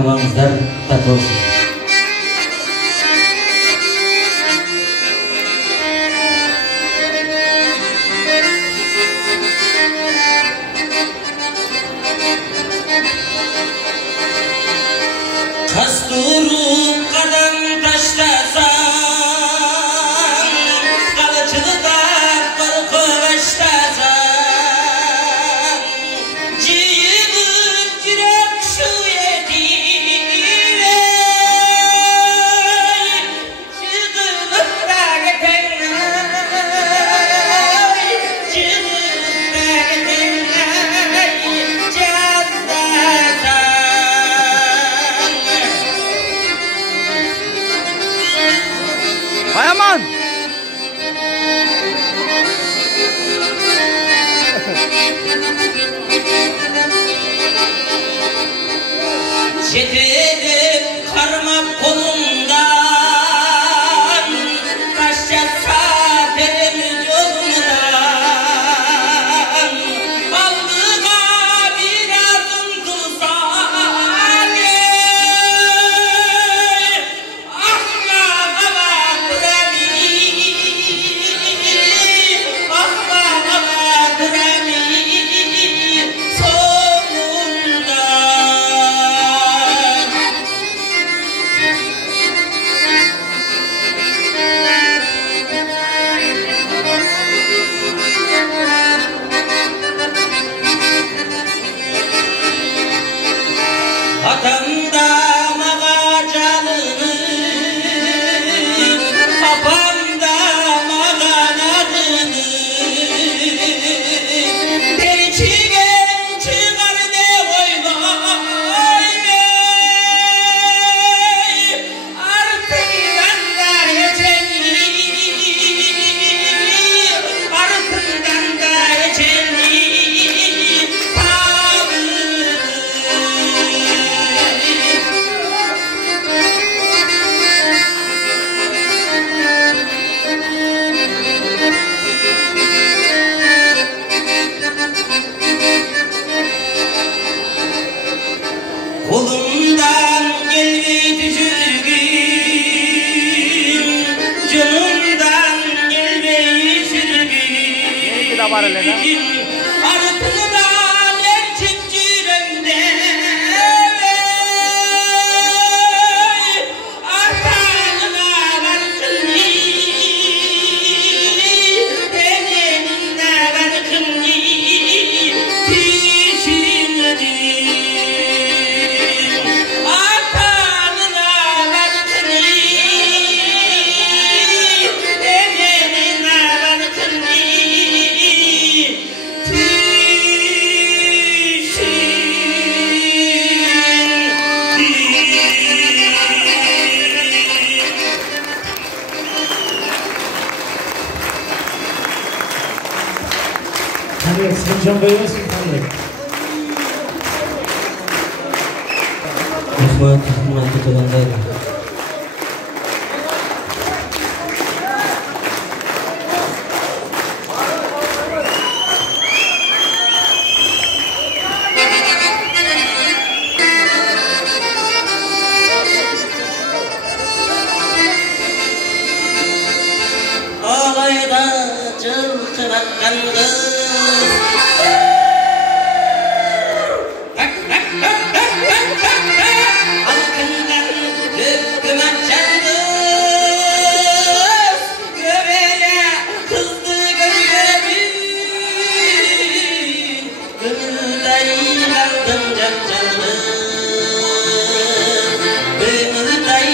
Tamamızlar tatlı olsun. Kasturup kadam taşlasan Kalıçılıklar korku başlasan Cıyılıp girek şu yedire Cıdılıp da getenay Cıdılıp da getenay Cazdasan Ayaman. Çetelim karmak kolundan Taşyatsa terim yolundan Aldığa birazın kılsan Ahma baba kurami Ahma baba kurami Sonunda Atamdan ağacalını Apamdan ağanadını Perçigen çıkar de oylay bey Artığından da geçeni Artığından da geçeni Kolumdan gelmeydi sürgün Canımdan gelmeyi sürgün Artığından erkek ciremde Artağına barkınni Edeninde barkınni Tişinedi Evet, Sincan Bey olsun tanrım. Rahmat, hizmet tutulandaydı. Ağlayda çılkın atkandı Halkından hükümet çandı Göbele kızdı gölgemin Gönülden aldım capcanlı Gönülden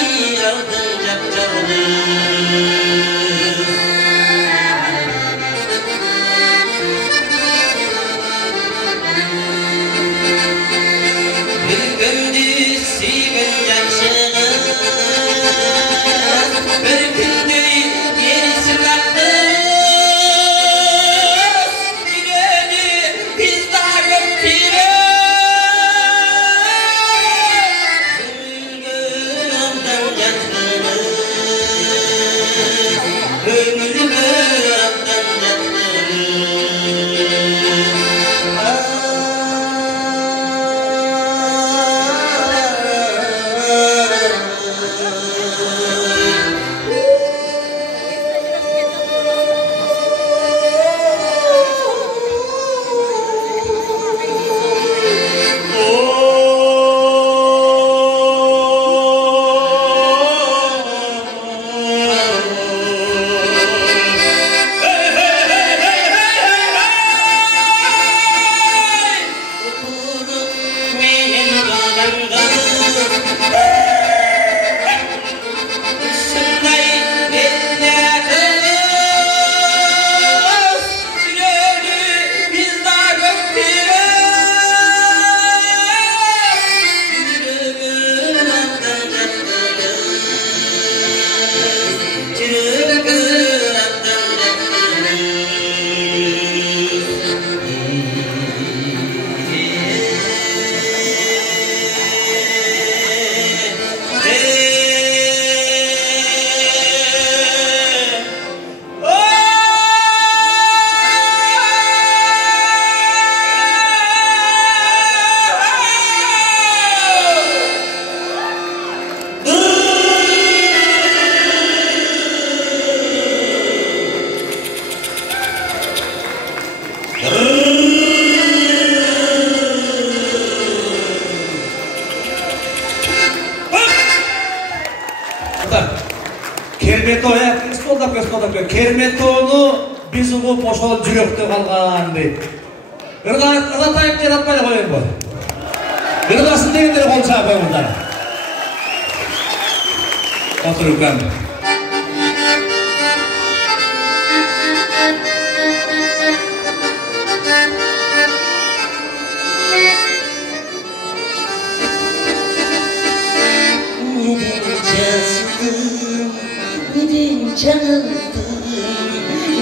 aldım capcanlı Керметов, столдап. Керметовну biz uğup oşol жүрөктө калган дейт. Ыргатайып деп атпай коеюнбу? Ыргасын дегендер кол чабыңыздар. Отуруп кам.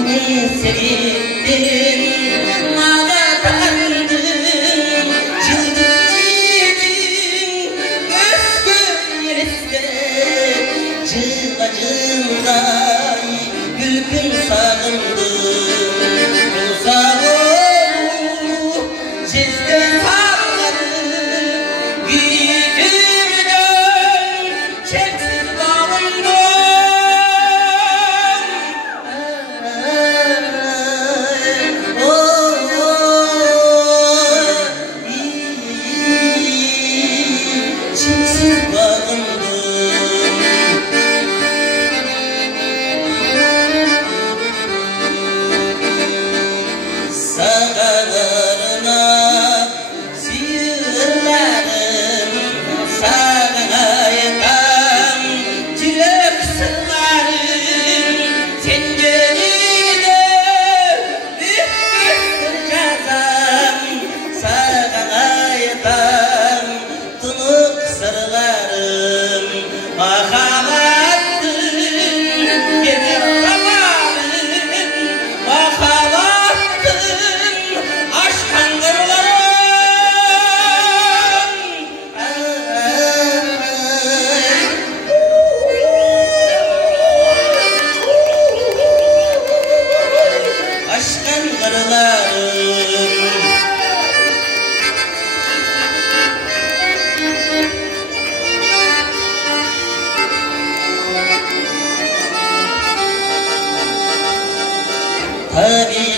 Ne sevdin, mağadandım, çıldız yedin, göz çıldacımday, gülgün sağındım, Musavu, sizde sağladım, yüzümden çeksiz bağımdım.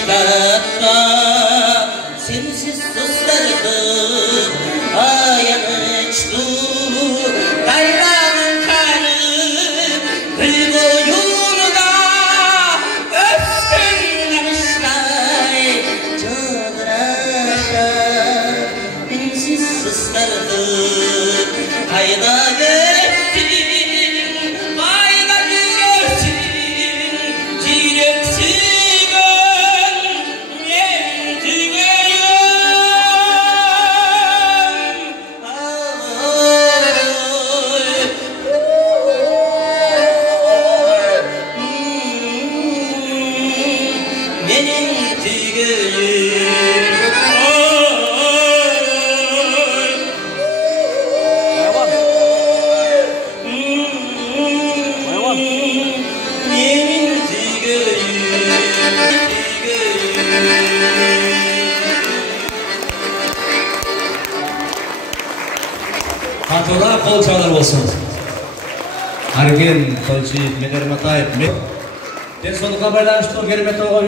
Tabiatta sensiz suslardı, ayanıçtı, hayranın kanı, gül boyunda öfkenlemişler, çadıraşa sensiz suslardı, hayda görsün, hayda görsün, cireksiz. Hatırlar kol çalar olsun. Argen, Tolçi, Meder Matayip. Den sonuna baylanıştı Kermetov